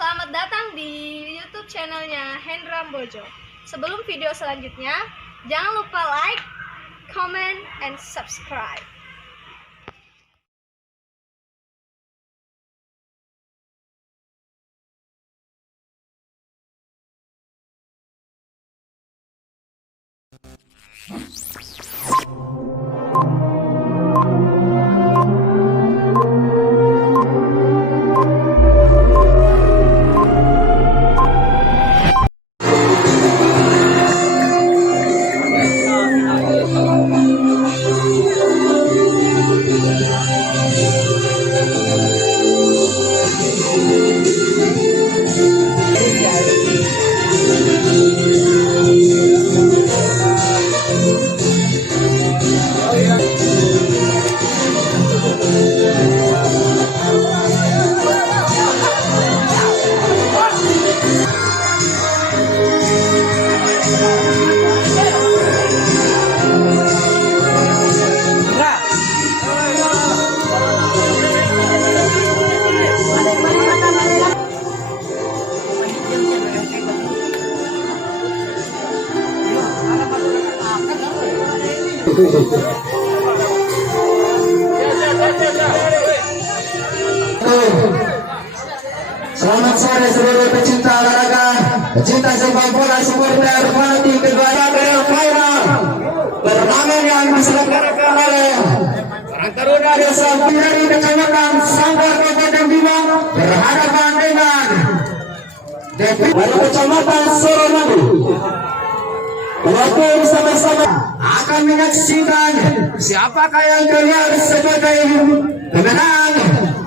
Selamat datang di YouTube channelnya Hendra Bojo. Sebelum video selanjutnya, jangan lupa like, comment, and subscribe. Selamat sore seluruh pecinta olahraga, pecinta sepak bola, supporter, fanatik kedua negara final turnamen yang diselenggarakan oleh Karang Taruna Desa dari Kecamatan Sanggar Kabupaten Bima berhadapan dengan dari Kecamatan Suramadu. Pelaku bersama-sama akan menyaksikan siapakah yang keluar sebagai pemenang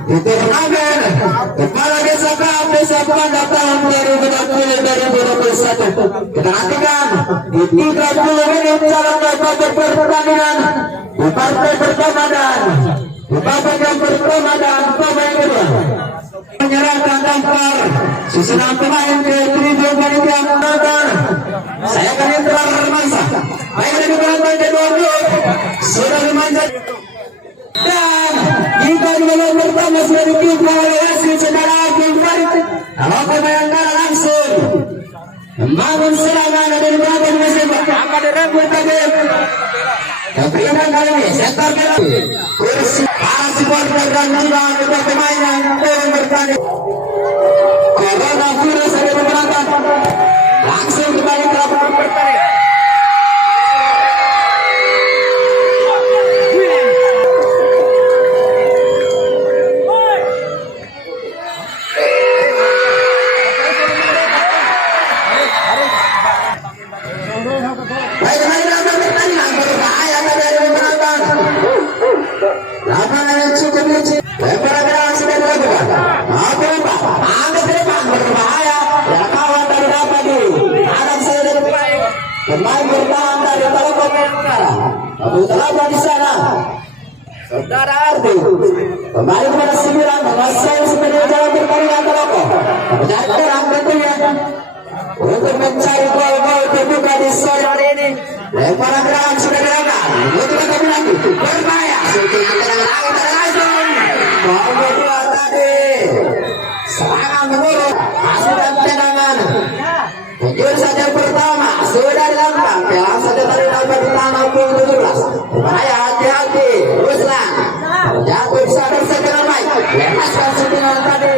di turnamen Kepala Desa Cup Desa Panda tahun 2020-2021. Kita nantikan di 30 menit jalan babak pertandingan di partai pertama dan di babak yang pertama dan babak yang kedua. Menyerahkan dampar susunan pemain ke tribun panitia penonton. Saya akan Hendra Mangsa. Baik dari penonton kedua grup sudah dimanjat. Dan kita di babak pertama sudah dipimpin oleh wasit saudara Agung Farid. Kalau Bayangkara langsung membangun serangan dari babak musim apa direbut tadi. Kemudian kali ini sektor kiri kursi para supporter dan juga pemain yang turun bertanding. Coronavirus ada penonton langsung kembali ke lapangan pertandingan. Lapangan yang cukup licin, lemparan yang sudah dilakukan. Angkat ke depan berbahaya. Ya kawan dari dapat dulu. Anak saya dari pemain bertahan dari Telkom Utara. Abu Talaba di sana. Saudara Ardi kembali kepada 9 menguasai sepenuhnya jalan pertandingan Telkom. Mencari orang tentunya untuk mencari gol-gol terbuka di sore hari ini. Lemparan gerangan sudah dilakukan. Untuk kami lagi berbahaya. Syuting antara langsung. Gol kedua tadi. Serangan menurut hasil dan tendangan. Tujuan saja pertama sudah dilakukan. Pelang saja tadi dapat ditahan maupun 17. Berbahaya, hati-hati. Ruslan jatuh bisa dengan baik. Lepaskan syutingan tadi.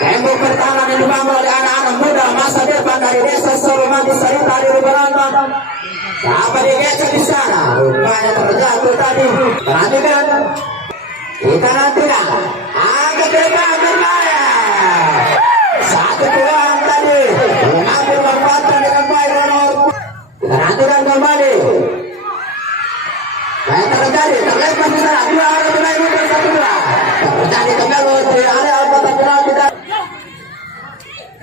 Tembok pertahanan yang dibangun oleh anak-anak muda masa depan dari Desa Suramadu Sarita di Rubaranto. Dapat digeser di sana. Rupanya terjatuh tadi. Perhatikan. Kita nantikan. Angkat depan berbahaya. Satu peluang tadi. Mengambil manfaatkan dengan baik Ronald. Kita nantikan kembali. Yang terjadi terlepas di sana. Dua orang pemain muda satu bola. Terjadi kembali di area kotak penalti.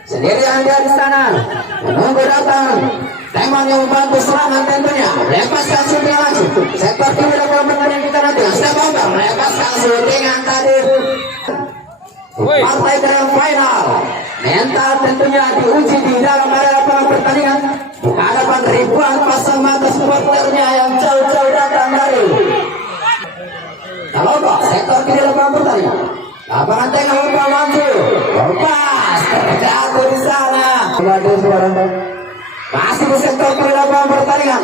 Sendirian dia di sana. Menunggu datang. Teman yang membantu serangan tentunya. Lepaskan syutingan langsung. Sektor kiri dalam pertandingan kita nanti. Step over. Lepaskan syutingan tadi. Partai grand final. Mental tentunya diuji di dalam area lapangan pertandingan. Di hadapan ribuan pasang mata supporternya yang jauh-jauh datang dari Kalau sektor kiri lapangan pertandingan. Lapangan tengah umpan maju. Lepas terjatuh di sana. Waduh suara. Masih di sektor kiri lapangan pertandingan.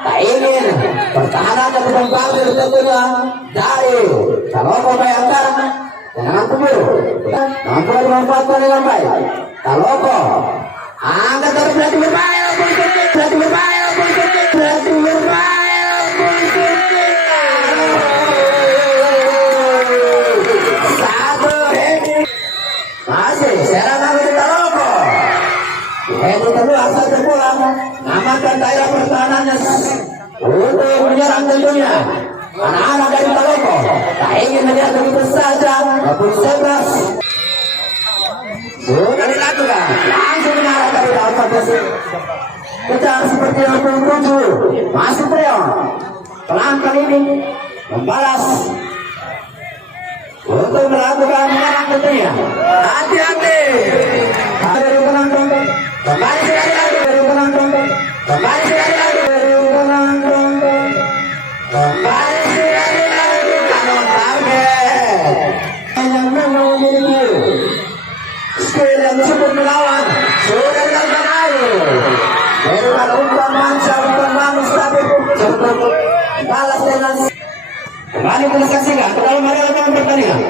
Tak ingin pertahanan yang berkembang tentunya dari Taloko Bayangkara. Jangan tunggu. Mampu dimanfaatkan dengan baik. Taloko angkat dari berarti berbahaya. Berarti berbahaya. Berarti berbahaya. Satu heading. Masih serangan dari Taloko. Heading kedua satu pulang. Namakan daerah pertahanannya untuk menyerang tentunya. Anak-anak dari Taloko tak ingin melihat begitu saja. 11 sudah dilakukan. Langsung mengarah dari dalam posisi. Kejar seperti yang tuju. Masuk Prion. Pelan kali ini membalas untuk melakukan menyerang tentunya. Hati-hati. Dari penonton. Kembali sekali lagi dari penonton. Kembali sekali lagi dari penonton. Kembali sekali lagi kanon target. Yang memiliki skill yang cukup melawan. Sudah dilakukan air. Dari umpan manca, umpan manis tapi cukup balas dengan. Kembali kita saksikan ke dalam area lapangan pertandingan.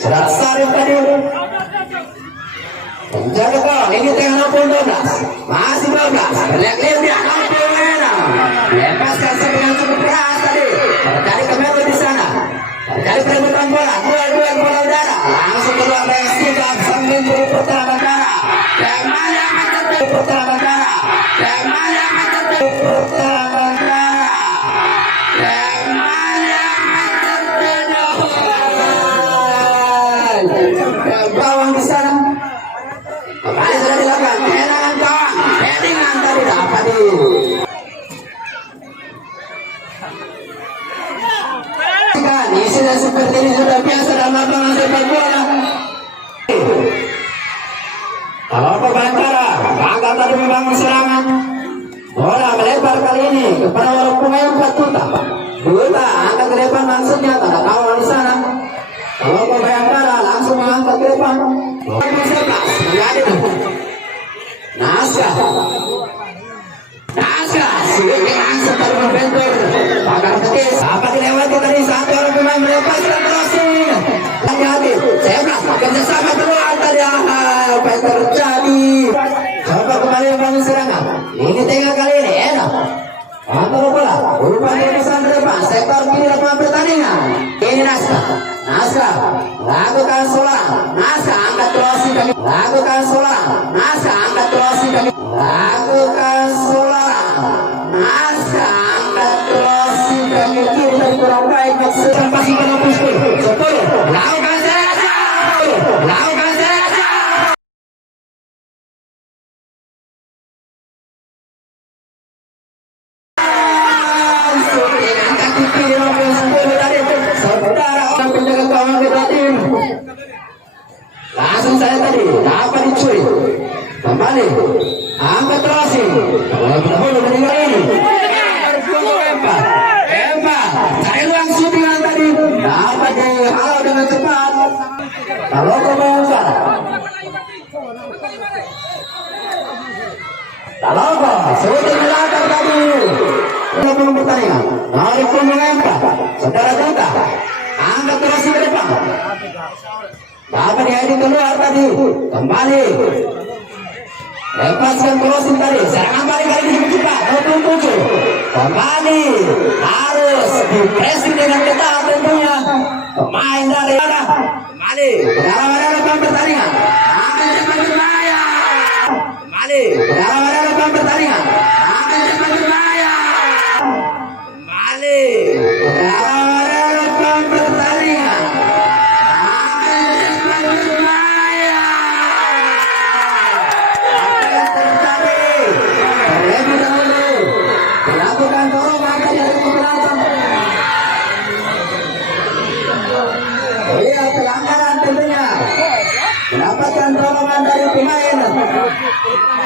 Sudah Sarif tadi menjaga bola. Ini tengah 12. Masih 12. Berlihat-lihat dia mampu menang. Lepaskan dengan cukup keras tadi. Terjadi kembali di sana. Terjadi perebutan bola. Duel bola udara. Langsung keluar dari sikap sambil beri pertahanan darah. Kembali akan terjadi pertahanan darah. Kembali akan terjadi pertahanan darah. Kembali akan terjadi ke bawah di sana. Kembali sudah dilakukan. Tenangan kawan. Headingan tadi dapat di. Istilah seperti ini sudah biasa dalam lapangan sepak bola. Kalau Bayangkara gagal tadi membangun serangan. Bola melebar kali ini kepada orang pemain Batuta. Buta angkat ke depan maksudnya tanda kawal di sana. Kalau Bayangkara langsung mengangkat ke depan. 11 menjadi Naskah. Sudah langsung tadi membentur pagar betis. Apa dilewati tadi satu orang pemain melepaskan crossing. Hati-hati. 11 kerjasama keluar tadi. Apa yang terjadi? Coba kembali membangun serangan. Ini tengah kali ini enak. Antara bola. Umpan tembakan depan. Sektor kiri lapangan pertandingan. Ini Naskah. Lakukan solang. Naskah angkat crossing kaki. Lakukan solang. Naskah angkat crossing kaki. Lakukan solang. Naskah angkat crossing kaki kiri dan kurang baik maksudnya masih menembus 10. Lakukan saja. Lakukan saja. Dengan kaki kiri nomor 10 tadi saudara orang penjaga gawang kita tim. Langsung saya tadi dapat dicuri. Kembali angkat crossing. Kalau berhulu meninggal ini. Empat. Cari ruang syutingan tadi. Dapat dihalau dengan cepat. Kalau Bayangkara. Kalau syuting belakang tadi. Lapangan pertandingan. Mari pun mengangkat. Saudara Duta. Angkat crossing ke depan. Dapat di keluar tadi. Kembali. Lepaskan crossing tadi. Serangan balik kali ini cepat. 27. Kembali. Harus dipressing dengan ketat tentunya. Pemain dari mana? Kembali. Dalam lapangan pertandingan. Angkat cepat berbahaya. Kembali. Dalam lapangan pertandingan. Angkat cepat berbahaya. Kembali. Dalam lapangan pertandingan. Dilakukan dorongan dari penonton. Iya, pelanggaran tentunya. Mendapatkan dorongan dari pemain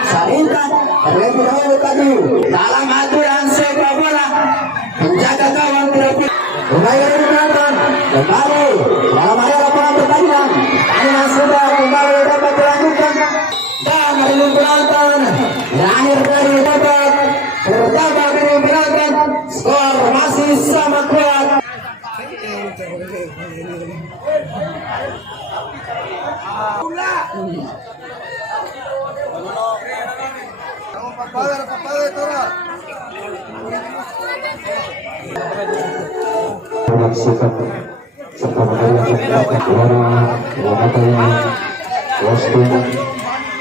Sarintan terlebih dahulu tadi dalam aturan sepak bola menjaga gawang tidak pemain penonton kembali dalam area lapangan sama kuat. Sikap serta mengayak suara yang kostum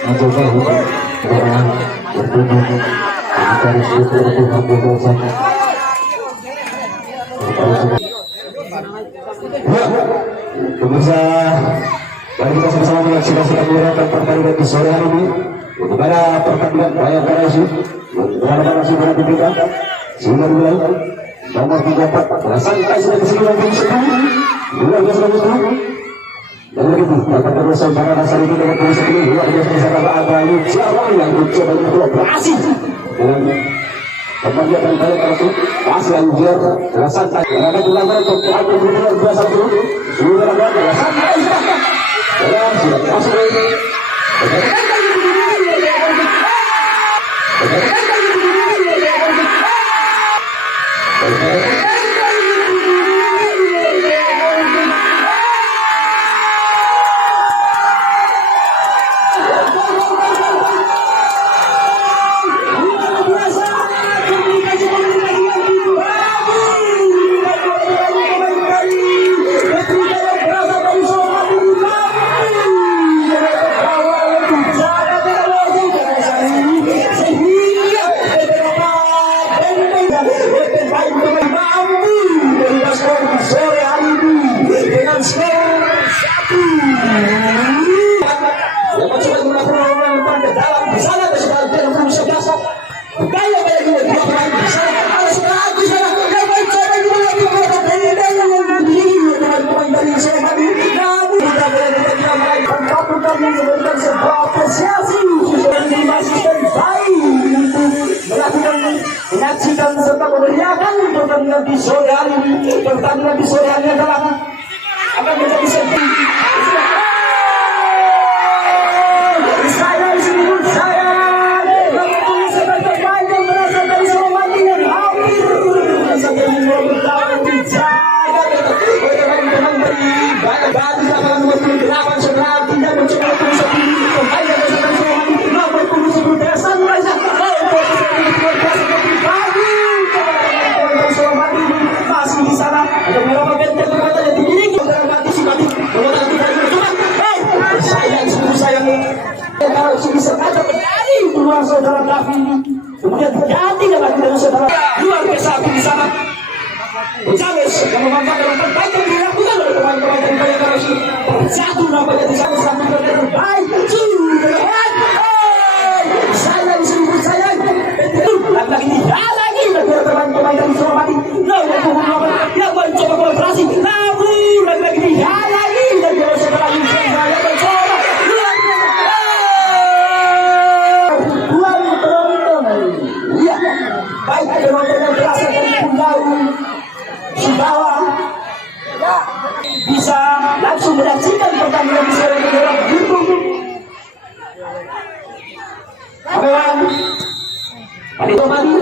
mencoba untuk bertubuh mencari syukur Tuhan berdosa. Pemirsa, mari kita sama-sama menyaksikan menyerahkan pertandingan di sore hari ini. Bagaimana pertandingan Bayangkara FC berhadapan langsung dengan kita sehingga dimulai. Nomor 34 santai sudah disini lagi luar biasa betul. Dan begitu dapat terus saudara dasar ini dengan polisi ini luar biasa saudara Abayu siapa yang mencoba untuk operasi dengan kemudian dan banyak langsung masih anjir dengan santai karena dilakukan untuk aku luar biasa dulu sudah ada santai dan sudah masuk menyaksikan serta memeriahkan pertandingan di sore hari ini. Pertandingan di sore hari adalah akan menjadi sedih. Saya di sini saya mengikuti sebagai pemain yang berasal dari Soloman dengan hampir sampai 50 tahun dijaga oleh teman-teman dari Bali lapangan nomor 28 setelah tidak mencoba untuk sendiri pemain yang berasal dari Soloman nomor 70 Dea Sunrise masih di sana ada beberapa benteng berkata yang dimiliki dalam antisipasi sayang kalau bisa ada medali peluang saudara Davi ini kemudian diganti dengan saudara luar biasa di sana James yang memanfaatkan terbaik yang dilakukan oleh pemain-pemain dari Bayangkara FC satu nampaknya di sana satu terbaik saya disebut saya lagi lagi negara pemain-pemain dari Surabaya yang mencoba kolaborasi namun lagi dari saudara yang mencoba baik penonton yang berasal dari Pulau Sumbawa bisa langsung menyaksikan pertandingan di sore ini dalam gedung Abelan Panitomani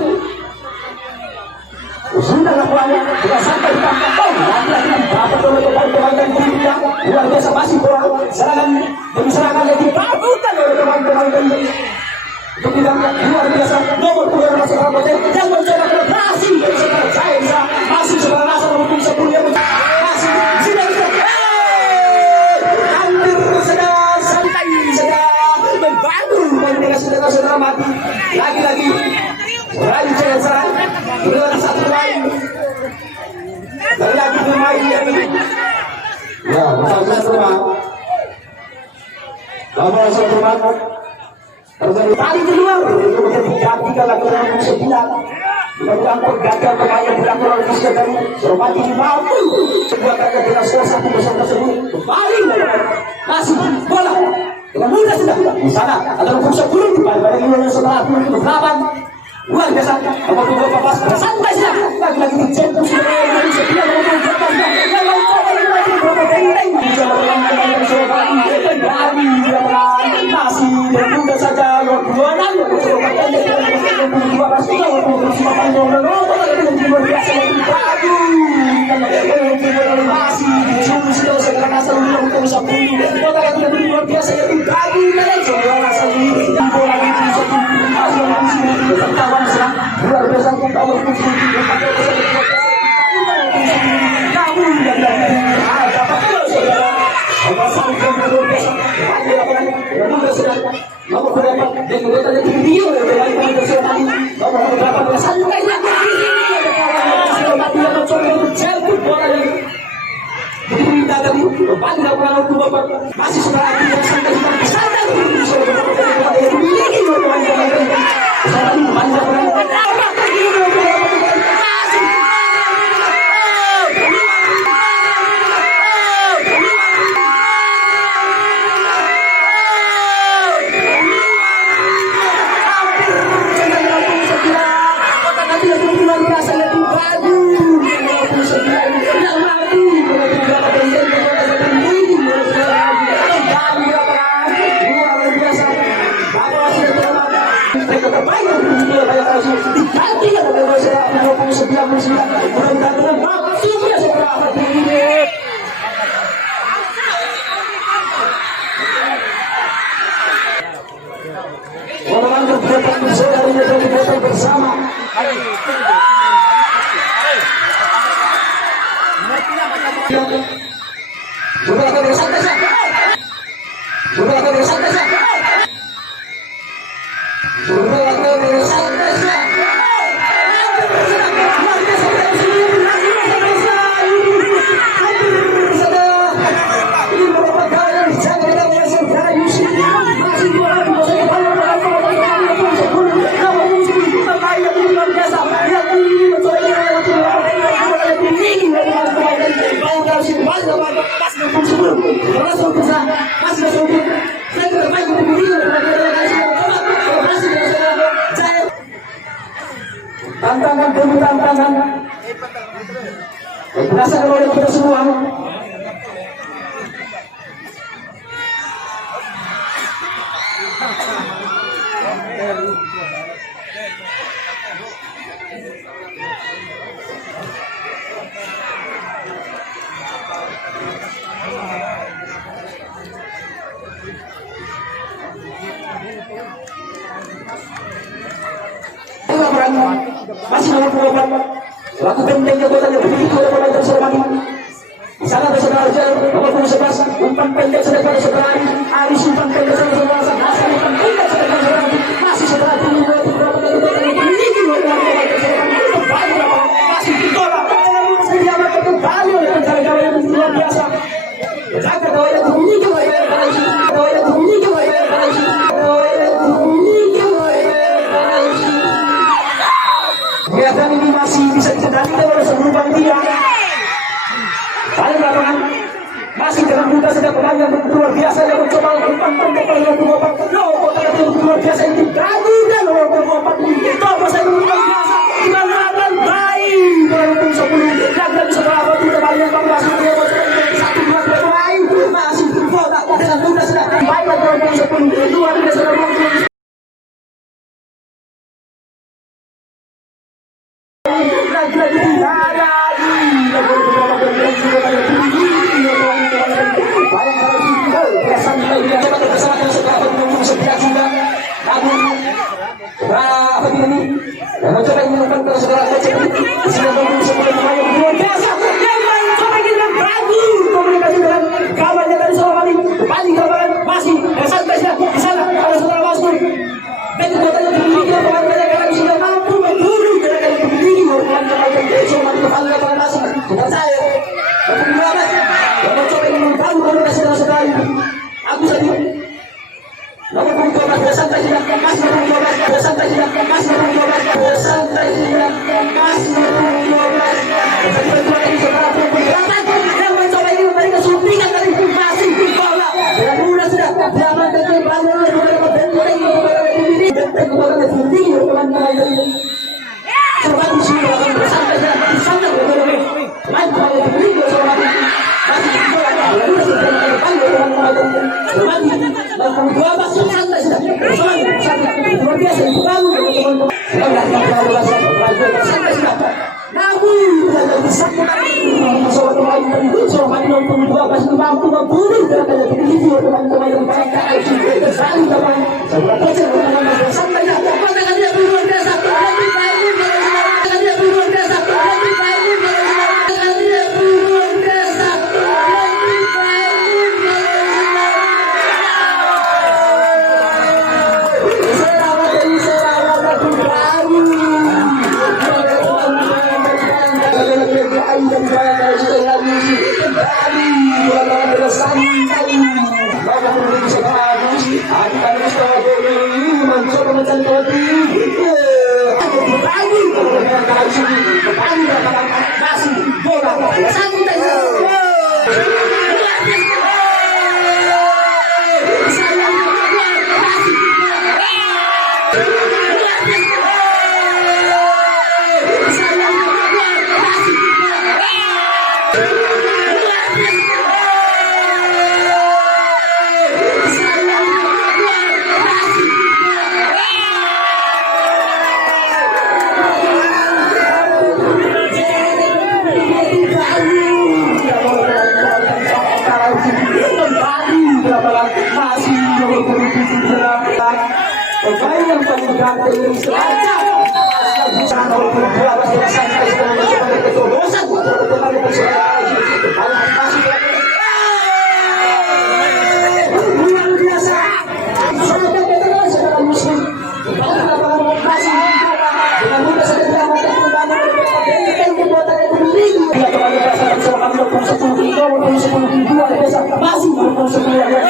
sudah lakukannya sudah sampai di kampung lagi-lagi dapat oleh pemain-pemain dari Indonesia luar biasa masih bola serangan demi serangan yang dilakukan oleh pemain-pemain dari untuk bilang luar biasa nomor 2 masuk dalam hotel yang mencoba berhasil dari saudara saya bisa masih saudara Nasar nomor 10 yang masih sudah bisa hampir sedang santai sedang membantu dengan saudara mati lagi-lagi meraih jalan serang kedua satu lain lagi pemain yang ini ya bersama rumah nomor 1 terjadi tadi di luar itu menjadi digantikan lagi oleh nomor 9 mudah-mudahan gagal pemain yang dilakukan oleh Musa dari Surabaya ini mampu sebuah kata dengan skor 1-0 tersebut kembali masih bola dengan mudah sudah di sana ada nomor 10 pada giliran setelah 28 luar biasa nomor 12 sampai sana lagi-lagi dijemput sudah dari 9 nomor 12 yang mencoba lagi berapa tenteng bisa berlangsung dari Surabaya dari masih bermudah saja nomor 26 nomor 22 pasti nomor 25 nomor 25 luar biasa bagus video teman-teman bersama nomor berapa santai ya dia mencoba untuk jemput bola ini minta tadi bangga kalau bapak masih setelah dia santai santai bersama. Sudah ada santai saja. Sudah ada santai saja. Sudah ada santai saja. Tantangan demi tantangan. Dirasakan oleh kita semua. Masih dalam pengobat laku pendeknya kotanya begitu oleh pemain Sermani. Di sana ada saudara Jal nomor 11 umpan pendek sudah pada saudara Aris umpan pendek sudah saudara Hasan umpan pendek sudah pada saudara masih saudara tinggi beberapa kali ini masih ditolak sedia maka kembali oleh penjaga yang luar biasa jaga gawai yang bunyi gawai gawai yang bunyi gawai ini masih bisa dikendalikan oleh sebuah dia. Paling lapangan masih dengan mudah sedang pemain yang luar biasa yang mencoba umpan pendek yang berlompat kota yang luar biasa ini gagal dan berlompat itu masa yang luar biasa dengan akan baik walaupun 10 gagal bisa berapa tidak banyak masih satu dua baik masih kota dengan mudah sedang baik walaupun 10 luar biasa kembali bola santai lawan menuju sebagus akan Mustafa Doni mencoba mencari topi kembali kali ini kembali dalam kasih bola santai pemain yang paling ganteng ini selangkah sangat berbuat santai sekali sebagai ketulusan kembali berserah luar biasa sangat bergerak secara muslim kembali lapangan operasi dengan mudah saja diamankan kembali dengan kekuatan yang memiliki dia kembali berasal dari seorang nomor 10 nomor 10 luar biasa masih nomor 10 yang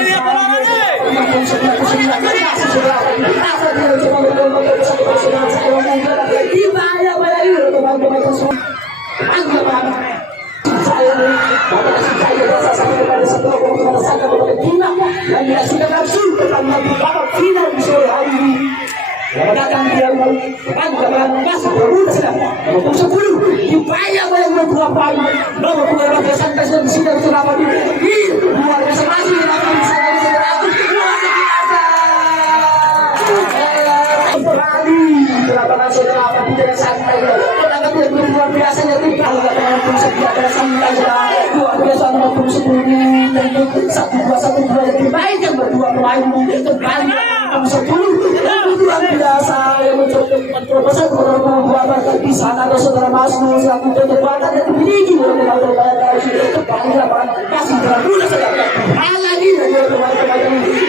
di sana ada saudara Masnu selaku kekuatan yang dimiliki oleh teman-teman masih berguna saja lagi teman-teman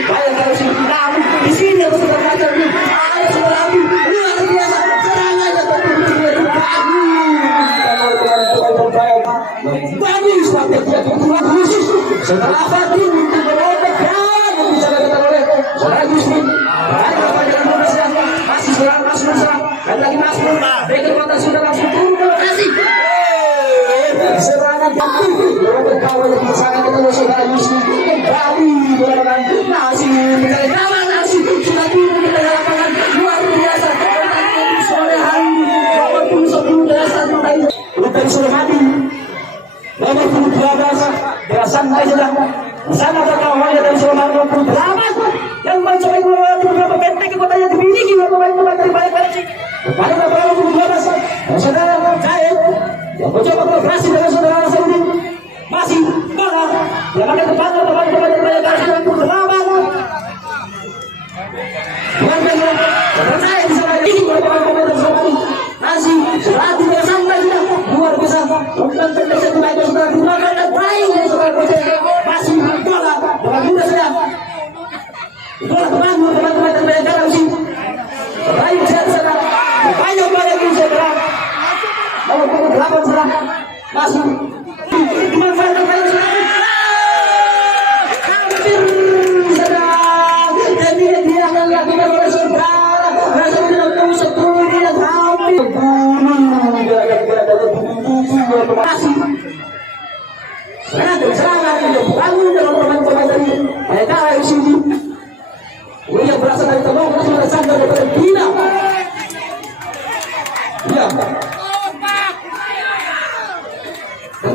bayangkan namun di sini ada saudara macam ini ada saudara Abi luar biasa serangannya bagus strategi kedua khusus setelah Fatin untuk meroboh dan dijaga oleh saudara Yusri masih serang Masnu serang dan lagi Masnu kekuatan sudah langsung turun kasih serangan ganti berkawal di sana ketemu saudara Yusri kembali melakukan nasi mencari nama nasi sudah turun di tengah lapangan luar biasa sore hari nomor 10 dasar Ruben Sulemadi nomor 12 berasan saja bersama kawannya dari Sulemadi nomor 8 yang mencoba melewati beberapa benteng kekuatan yang dimiliki oleh pemain-pemain dari Balik pada beberapa 12 saudara Zaid yang mencoba kooperasi dengan saudara Nasruddin masih bola yang akan terbangun pemain-pemain dari Balik dan berlawan luar biasa saudara Zaid bisa lagi oleh pemain-pemain dari Sulemadi masih serati dengan santai sudah luar biasa umpan pendek satu baik saudara di belakang dan baik dari saudara masih bola dengan mudah saja bola terbangun teman-teman dari Balik baik saudara banyak banyak ini saudara nomor 8 serang masuk dimanfaatkan banyak saudara hampir sedang dan dia akan dilakukan oleh saudara rasa tidak tahu sepuluh dia hampir bunuh masih serangan bangun dengan pemain-pemain dari mereka di sini yang berasal dari Temanggung sudah sandar daripada Bina ya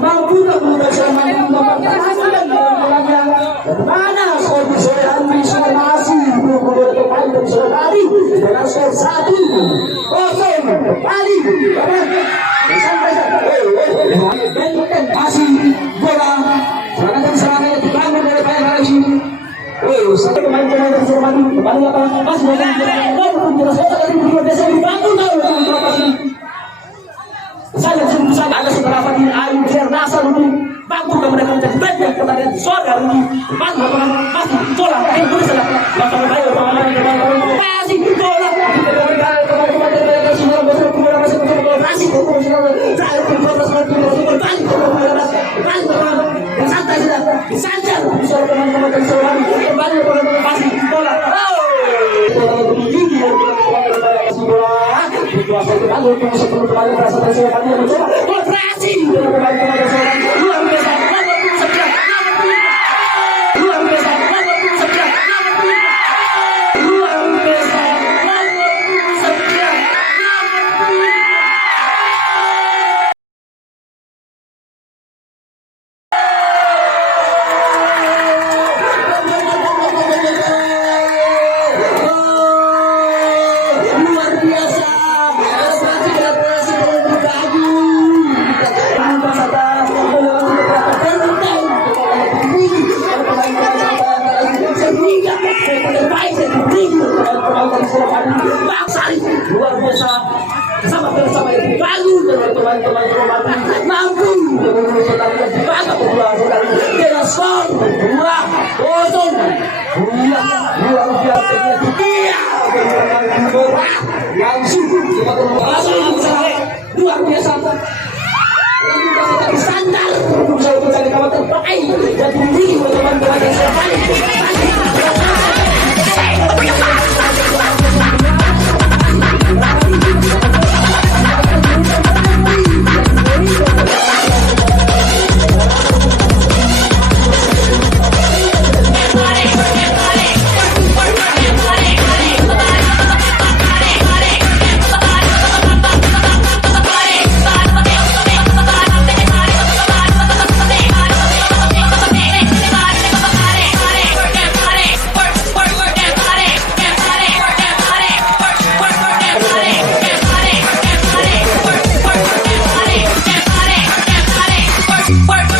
mampu tak bersama mempertahankan bola-bolanya mana skor di sore hari skor masih berubah kembali dari sore hari dengan skor 1-0 kembali sampai masih bola serangan yang dibangun oleh Bayang Malaysia sampai pemain-pemain dari Sulemadi kembali apa masih walaupun jelas dari dua desa dibangun saya sungguh saja ada saudara Fadil Ayu Fernasa dulu bangun kemudian menjadi banyak pertandingan saudara ini bangun masih bola boleh saja langsung ayo masih bola masih disanjak bisa teman-teman dan seorang kembali teman-teman pasti bola tinggi kasih bola dikuasai kembali sebelum kembali berasa dan seorang yang mencoba bola berhasil kembali kepada seorang luar biasa luar biasa luar biasa sama-sama itu bagus teman-teman mampu bangga kedua saudari dengan skor 2-0 luar biasa langsung luar biasa sandal bisa mencari kawan terbaik dan tinggi teman-teman yang terbaik. Work.